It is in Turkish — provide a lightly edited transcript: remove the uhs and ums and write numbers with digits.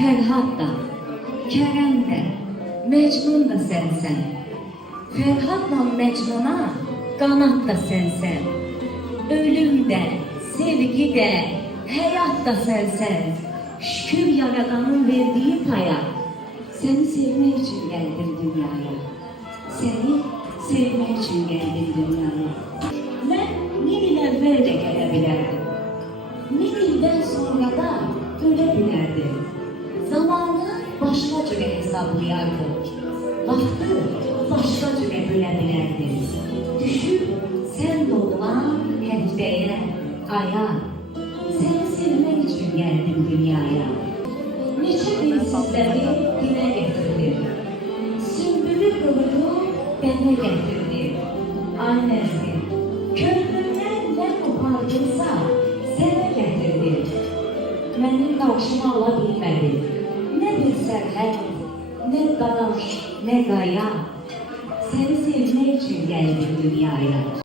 Ferhat da, Kerem de, Mecnun da sensen. Ferhatla Mecnun'a qanat da sensen. Ölüm de, sevgi de, həyat da sensen. Şükür Yaradanın verdiği paya. Seni sevmek için geldim dünyaya. Seni sevmek için geldim dünyaya. Ben 1 il evvel de gelebilirdim. 1 ilden sonra da ölebilirdim. Zamanı başka cüre hesaplayardım. Vakti başka cüre bölebilirdim. Düşüp sen doğulan hefteye, aya. Seni sevmek için geldim dünyaya. Neçe bin sizleri dile getirdim. Sümbülü kılığı bana getirdim. Annesi, könlümden ne kopardıysa sana getirdim. Benim karşıma alabilmedi. Ne bir serhet, ne dağ, ne kaya. Seni sevmek için geldim dünyaya.